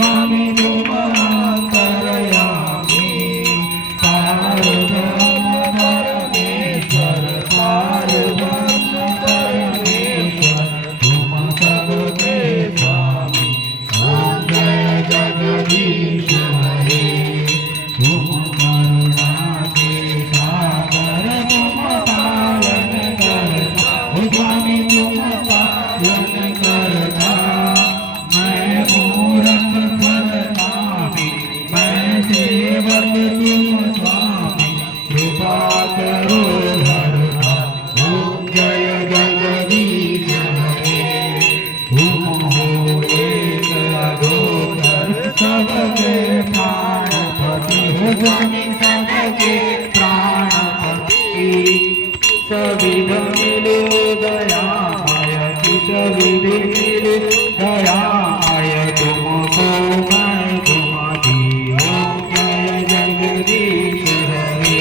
स्वामी तुम अंतर्यामी पारब्रह्म परमेश्वर पारब्रह्म परमेश्वर तुम सबके स्वामी ओम जय जगदीश हरे तुम करुणा के सागर तुम पालन करता स्वामी तुम पालन करता मैं मूरख फलनामी मैं सेवक तुम स्वामी कृपा करो हरता ओम जय जगदीश हरे तुम हो एक अघोर सबके प्राणपति हो स्वामी सबके प्राणपति सविध मिलो दयामय सविध मिलो दयामय तुमको मैं तुम्हारी ओम जय जगदीश हरे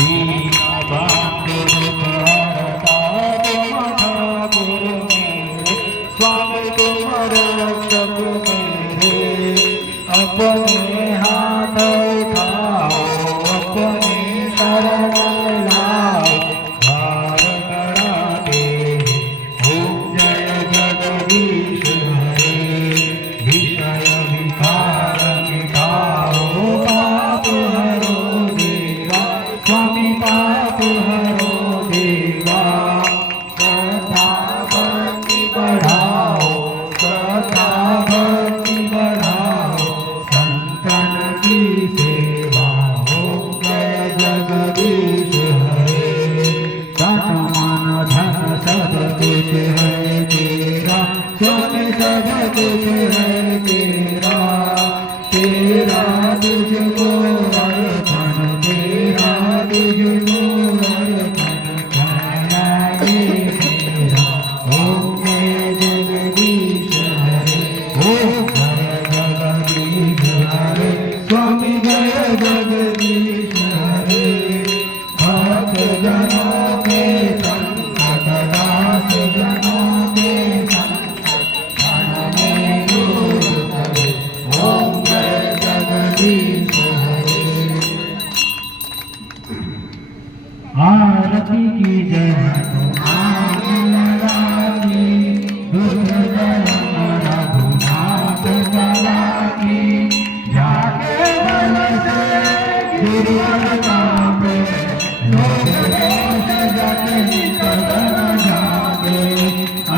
दीन बंधु दुखहरता तुम ठाकुर मेरे स्वामी तुम रक्षक मेरे अपने हाथ उठाओ अपने शरण लाओ धार करा दे ओम जय जगदीश हरे विषय विकार मिटाओ पाप हरो देवा स्वामी पाप हरो देवा कथा भक्ति बढ़ाओ कथा भक्ति बढ़ाओ संतन की सेवा ओम जय जगदीश हरे तन मन धन सब कुछ है तेरा स्वामी सब कुछ है तेरा तेरा तुझको अर्पण तेरा तुझको अर्पण करना ये मेरा ओम जय जगदीश हरे ओम जय जगदीश हरे स्वामी जय जगदीश हरे भक्त जनों के संकट दास जनों के संकट क्षण में दूर करे ओम जय जगदीश हरे आरती की जय हनुमान की दुष्ट जन्म रघुनाथ कला की जाके बल से गिरवर कांपे लोग रोष जग निकलन जागे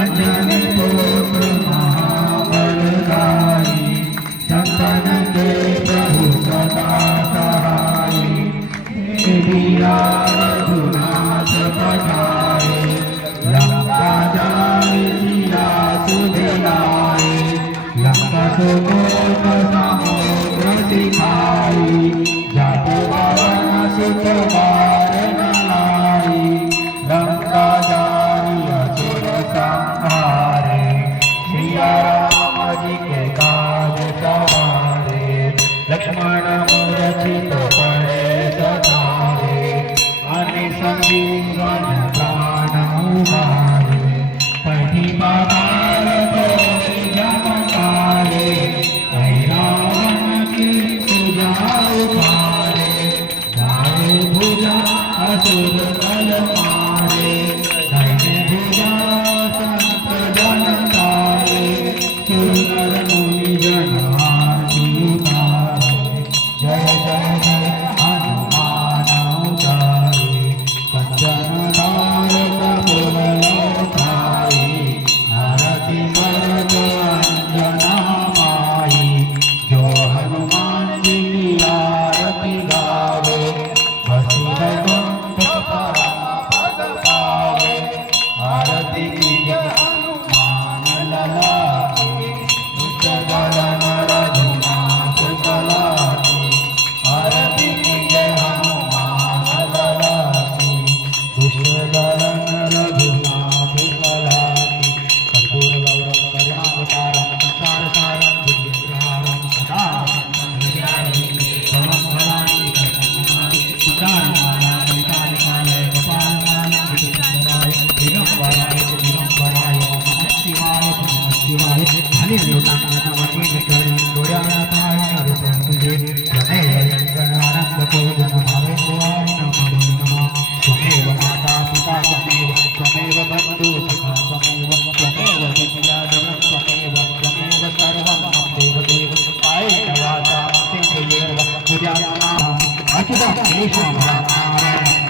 अंजनी पुत्र महाबलदाई संतन के प्रभु सदा सहाई वीरा रघुनाथ पठाए लंका जाए सिया सुधिलाए लंका सुकोप समुद्र सिखाई जब पवन सुत बार न लाई लंका जाई असुर संहारे सिया राम जी के काज सवारे लक्ष्मण मूर्छित पड़े सतारे अनि संजीवन प्राण उबारे पढ़ी बाबार तो जमकारे रावण की पूजा उपारे दारू भुजा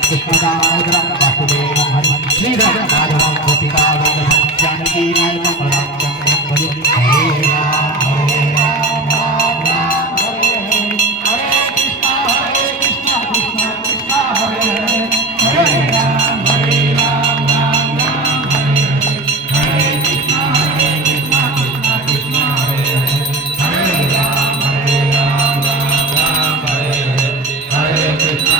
कृष्णदामोदरं वासुदेवं हरि श्रीधरं माधवं गोपिकावल्लभं जानकीनायकं रामचन्द्रं भजे हरे राम हरे राम राम राम हरे हरे कृष्ण कृष्ण कृष्ण हरे हरे राम राम राम हरे हरे कृष्ण कृष्ण कृष्ण हरे हरे राम राम राम हरे हरे कृष्ण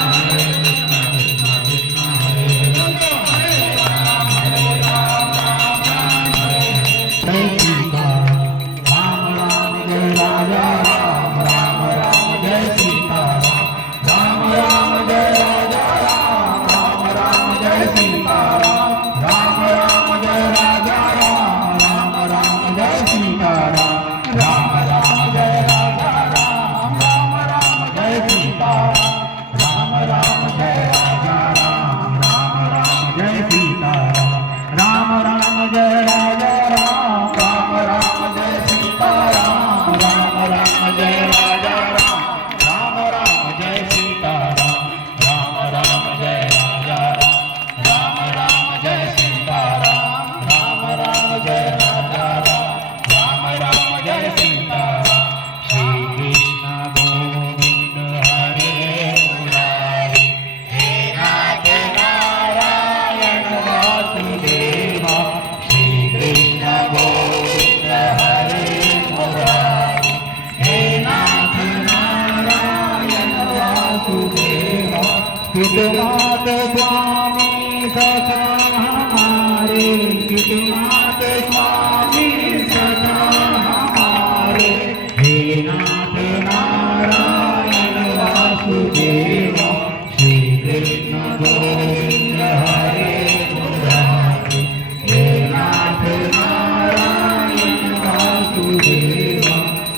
कितनाथ स्वामी सखा हमारे कितनाथ स्वामी सखा हमारे हे नाथ नारायण वासुदेव श्री कृष्ण गोविंद हरे मुरारी हे नाथ नारायण वासुदेव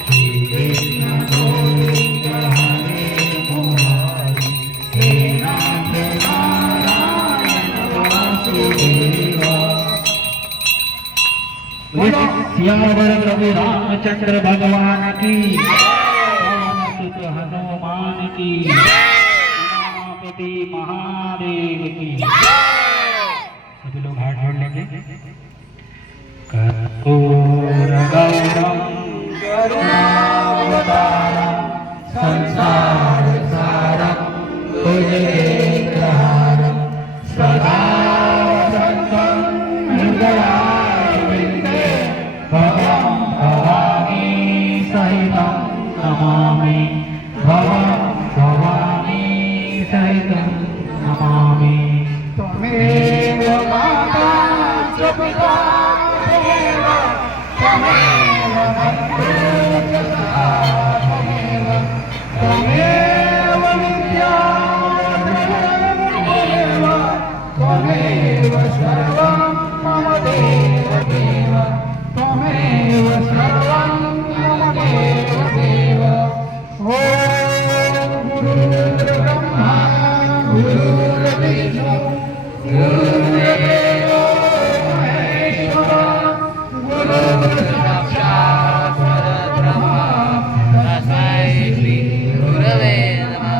श्री कृष्ण गोविंद हरे मुरारी हे नाथ नारायण वासुदेव। सियावर प्रभु रामचंद्र भगवान की, सुत हनुमान की, उमापति महादेव की। सभी लोग हाथ जोड़ लेंगे। कर्पूर गौरम करुणावतारम संसार सारम भुजगेन्द्रहारम सदा वसन्तं हृदयारविन्दे भवं भवानी सहितं नमामि भवं भवानी सहितं नमामि। त्वमेव माता च पिता त्वमेव त्वमेव बन्धुः च सखा त्वमेव त्वमेव विद्या त्वमेव सर्वं मम देव देव त्वमेव सर्वं मम देव देव। ॐ गुरुर्ब्रह्मा गुरुर्विष्णु गुरुर्देवो महेश्वरः गुरुर्साक्षात् परब्रह्म तस्मै श्री गुरवे नमः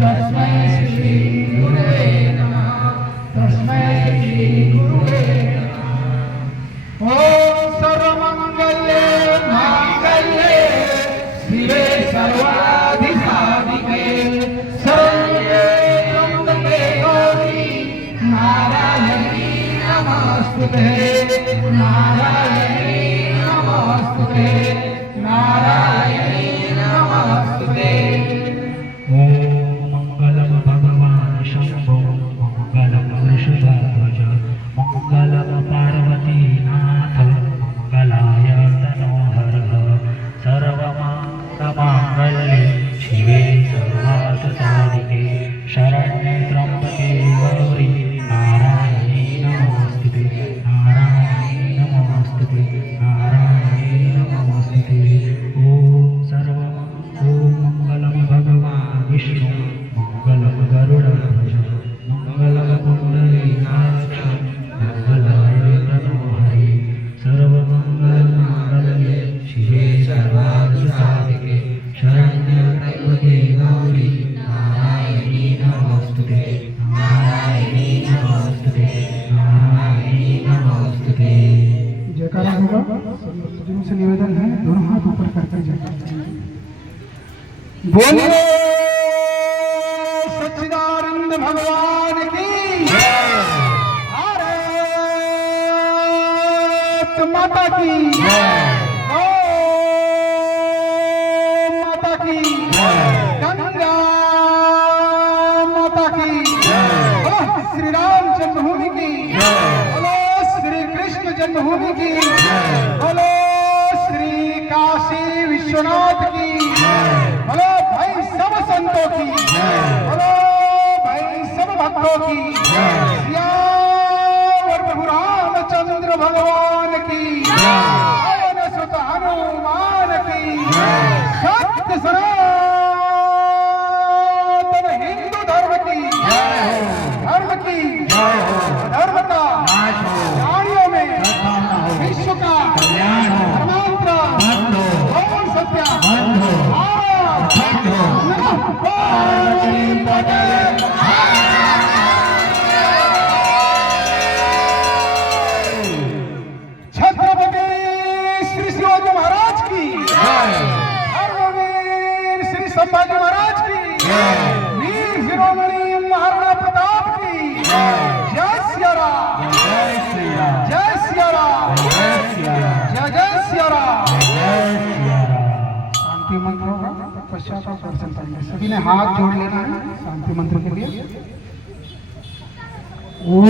तस्मै श्री गुरवे नमः तस्मै श्री गुरुवे नमः। ॐ सर्वमङ्गले माङ्गल्ये शिवे सर्वाधिसाधिके शरण्ये त्र्यम्बके गौरी नारायणी नमोस्तुते नारायणी नमोस्तुते नारायणी नमोस्तुते। ॐ मङ्गलं भगवान् शम्भो मङ्गलं वृषभाध्वज मङ्गलं पार्वतीनाथ मङ्गलाय तनोहरः सर्वमङ्गलमाङ्गल्ये शिवे सर्वार्थसाधिके शरण्ये त्र्यम्बके गौरी नारायणी नमोस्तुते नारायणी नमोस्तुते नारायणी नमोस्तुते। ॐ मङ्गलं भगवान् विष्णु मङ्गलं गरुडध्वज मङ्गलं पुण्डरीकाक्ष मङ्गलाय तनोहरि सर्वमङ्गलमाङ्गल्ये शिवे सर्वार्थसाधिके शरण्ये त्र्यम्बके गौरी नारायणी नमोस्तुते नारायणी नमोस्तुते नारायणी नमोस्तुते। जयकारा होगा। सभी से निवेदन है दोनों हाथ ऊपर करके जयकारा बोलिए सच्चिदानंद भगवान की भारत माता की गौ माता की गंगा माता की श्री राम जन्मभूमि की बोलो श्री कृष्ण जन्मभूमि की बोलो श्री काशी विश्वनाथ की बोलो भाई सब संतों की बोलो भाई सब भक्तों की सियावर प्रभु रामचंद्र भगवान की पवन सुत हनुमान की सत्य सनातन हिंदू धर्म की धर्म का प्राणियों में विश्व का धर्मांतर ओम सत्य छत्रपति श्री शिवाजी महाराज की धर्मवीर श्री संभाजी महाराज की वीर शिरोमणि महाराणा प्रताप की जय सिया राम जय सिया राम जय सिया राम। शांति मंत्र होगा पश्चात आप दर्शन करेंगे। सभी ने हाथ जोड़ लेना है शांति मंत्र के लिए। ओम